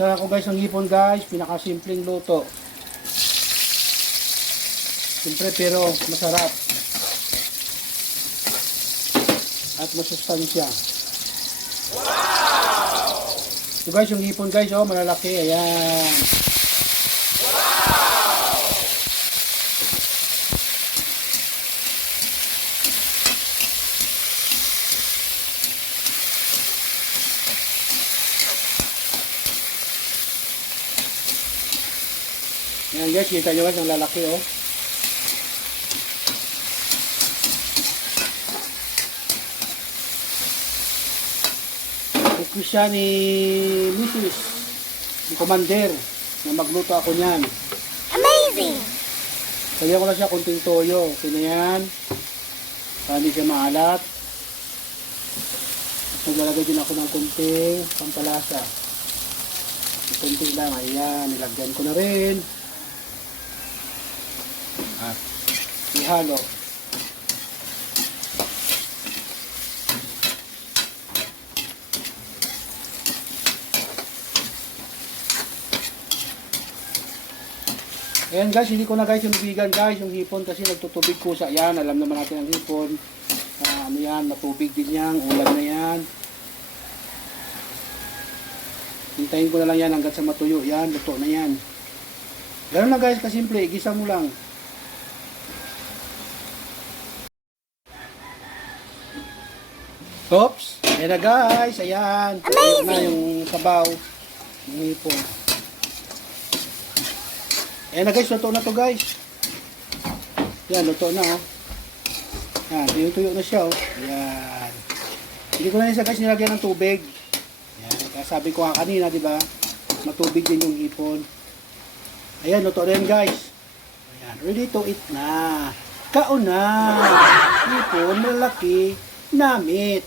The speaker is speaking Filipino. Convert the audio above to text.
Isa ako guys ng hipon guys, pinakasimpleng luto. Simple pero masarap. At masustansya. Wow! So guys, yung hipon guys, oh, malalaki. Ayan. Ayan guys, kita nyo guys, ang lalaki oh. Ito siya ni Mrs. ni Commander na magluto ako niyan. Amazing! Kaya ko lang siya kunting toyo. Okay na yan. Para hindi siya maalat. Naglalagay din ako ng kunting pampalasa. Kunti lang. Ayan, nilagyan ko na rin. At ihalo. Ayan guys, hindi ko na guys yung bigan guys, yung hipon kasi nagtutubig kusa yan. Alam naman natin ang hipon. Ano yan, matubig din yan, ulam na yan. Hintayin ko na lang yan hanggang sa matuyo yan, luto na yan. Ganun na guys, kasimple, igisa mo lang. Oops, ayan na guys, ayan. Ayan na yung sabaw, yung hipon. Ayan na guys, luto na to guys. Ayan, luto na oh. Ayan, tuyo na siya oh. Ayan. Hindi ko na siya guys nilagyan ng tubig. Ayan, kaya sabi ko nga kanina, di ba? Matubig din yung hipon. Ayan, luto na yan guys. Ayan, ready to eat na. Kaon na. Hipon, malaki, namit.